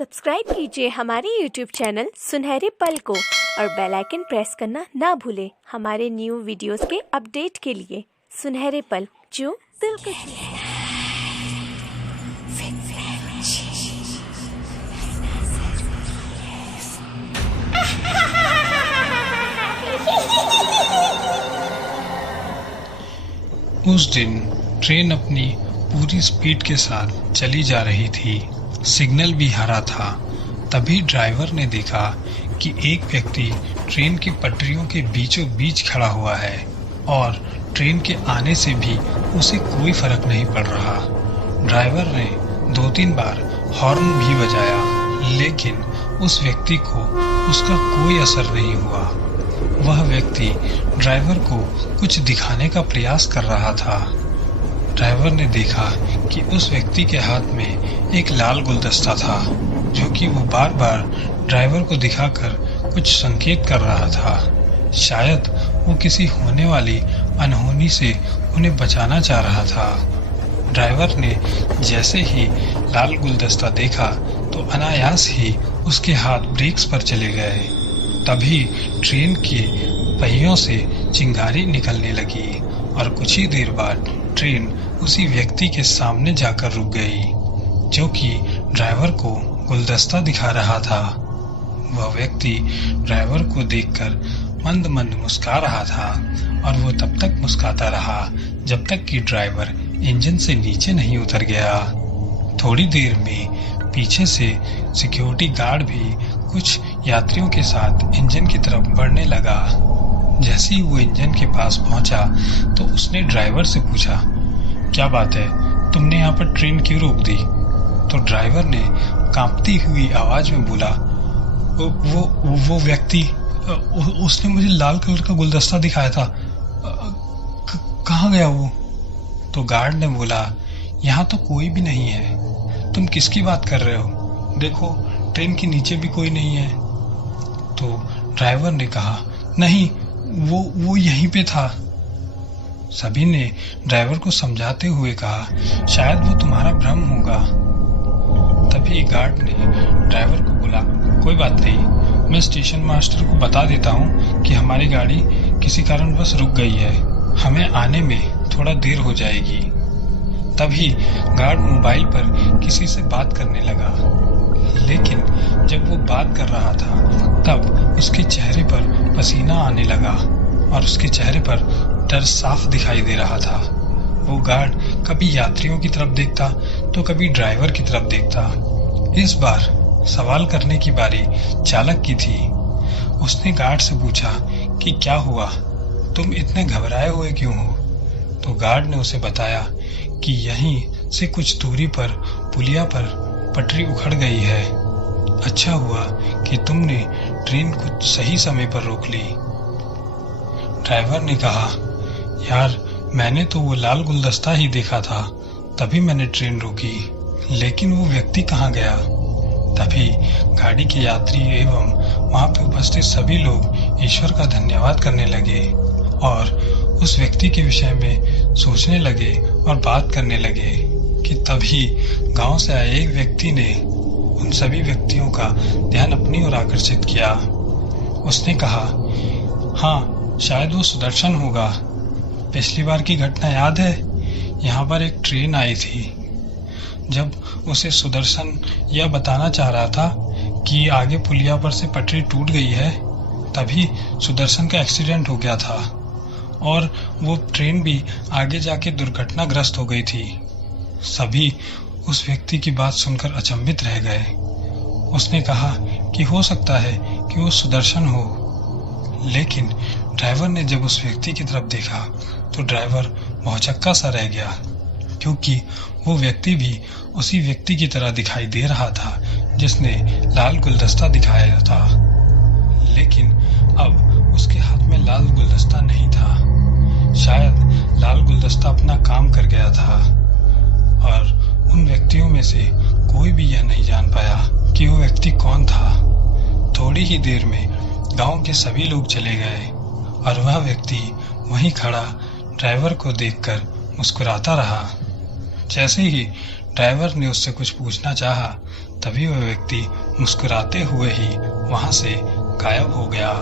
Subscribe कीजिए हमारे YouTube channel सुनहरे पल को और बेल आइकन प्रेस करना ना भूलें हमारे न्यू वीडियोस के अपडेट के लिए। सुनहरे पल, जो दिल को छूए। उस दिन ट्रेन अपनी पूरी स्पीड के साथ चली जा रही थी। सिग्नल भी हरा था। तभी ड्राइवर ने देखा कि एक व्यक्ति ट्रेन की पटरियों के बीचों बीच खड़ा हुआ है और ट्रेन के आने से भी उसे कोई फर्क नहीं पड़ रहा। ड्राइवर ने 2-3 बार हॉर्न भी बजाया, लेकिन उस व्यक्ति को उसका कोई असर नहीं हुआ। वह व्यक्ति ड्राइवर को कुछ दिखाने का प्रयास कर रहा था। ड्राइवर ने देखा कि उस व्यक्ति के हाथ में एक लाल गुलदस्ता था, जो कि वो बार बार ड्राइवर को दिखाकर कुछ संकेत कर रहा था। शायद वो किसी होने वाली अनहोनी से उन्हें बचाना चाह रहा था। ड्राइवर ने जैसे ही लाल गुलदस्ता देखा तो अनायास ही उसके हाथ ब्रेक्स पर चले गए। तभी ट्रेन के पहियों से चिंगारी निकलने लगी और कुछ ही देर बाद ट्रेन उसी व्यक्ति के सामने जाकर रुक गई, जो कि ड्राइवर को गुलदस्ता दिखा रहा था। वह व्यक्ति ड्राइवर को देखकर मंद मंद मुस्कुरा रहा था और वो तब तक मुस्कुराता रहा जब तक कि ड्राइवर इंजन से नीचे नहीं उतर गया। थोड़ी देर में पीछे से सिक्योरिटी गार्ड भी कुछ यात्रियों के साथ इंजन की तरफ बढ़ने लगा। जैसे ही वो इंजन के पास पहुंचा तो उसने ड्राइवर से पूछा, क्या बात है, तुमने यहाँ पर ट्रेन क्यों रोक दी? तो ड्राइवर ने कांपती हुई आवाज में बोला, वो व्यक्ति उसने मुझे लाल कलर का गुलदस्ता दिखाया था, कहाँ गया वो? तो गार्ड ने बोला, यहाँ तो कोई भी नहीं है, तुम किसकी बात कर रहे हो? देखो ट्रेन के नीचे भी कोई नहीं है। तो ड्राइवर ने कहा, नहीं, वो यहीं पे था। सभी ने ड्राइवर को समझाते हुए कहा, शायद वो तुम्हारा भ्रम होगा। तभी गार्ड ने ड्राइवर को बोला, कोई बात नहीं, मैं स्टेशन मास्टर को बता देता हूँ कि हमारी गाड़ी किसी कारणवश रुक गई है, हमें आने में थोड़ा देर हो जाएगी। तभी गार्ड मोबाइल पर किसी से बात करने लगा, लेकिन जब वो बात कर रहा था तब उसके चेहरे पर पसीना आने लगा और उसके चेहरे पर डर साफ दिखाई दे रहा था। वो गार्ड कभी यात्रियों की तरफ देखता तो कभी ड्राइवर की तरफ देखता। इस बार सवाल करने की बारी चालक की थी। उसने गार्ड से पूछा कि क्या हुआ, तुम इतने घबराए हुए क्यों हो? तो गार्ड ने उसे बताया कि यहीं से कुछ दूरी पर पुलिया पर पटरी उखड़ गई है। अच्छा हुआ कि तुमने ट्रेन को सही समय पर रोक ली। ड्राइवर ने कहा, यार मैंने तो वो लाल गुलदस्ता ही देखा था, तभी मैंने ट्रेन रोकी, लेकिन वो व्यक्ति कहाँ गया? तभी गाड़ी के यात्री एवं वहां पे उपस्थित सभी लोग ईश्वर का धन्यवाद करने लगे और उस व्यक्ति के विषय में सोचने लगे और बात करने लगे कि तभी गांव से आए एक व्यक्ति ने उन सभी व्यक्तियों का ध्यान अपनी ओर आकर्षित किया। उसने कहा, हाँ शायद वो सुदर्शन होगा। पिछली बार की घटना याद है? यहाँ पर एक ट्रेन आई थी। जब उसे सुदर्शन यह बताना चाह रहा था कि आगे पुलिया पर से पटरी टूट गई है, तभी सुदर्शन का एक्सीडेंट हो गया था और वो ट्रेन भी आगे जाके दुर्घटनाग्रस्त हो गई थी। सभी उस व्यक्ति की बात सुनकर अचंभित रह गए। उसने कहा कि हो सकता है कि वो सुदर्शन हो, लेकिन ड्राइवर ने जब उस व्यक्ति की तरफ देखा तो ड्राइवर भौचक्का सा रह गया, क्योंकि वो व्यक्ति भी उसी व्यक्ति की तरह दिखाई दे रहा था जिसने लाल गुलदस्ता दिखाया था, लेकिन अब उसके हाथ में लाल गुलदस्ता नहीं था। शायद लाल गुलदस्ता अपना काम कर गया था और उन व्यक्तियों में से कोई भी यह नहीं जान पाया कि वो व्यक्ति कौन था। थोड़ी ही देर में गांव के सभी लोग चले गए और वह व्यक्ति वहीं खड़ा ड्राइवर को देखकर मुस्कुराता रहा। जैसे ही ड्राइवर ने उससे कुछ पूछना चाहा, तभी वह व्यक्ति मुस्कुराते हुए ही वहां से गायब हो गया।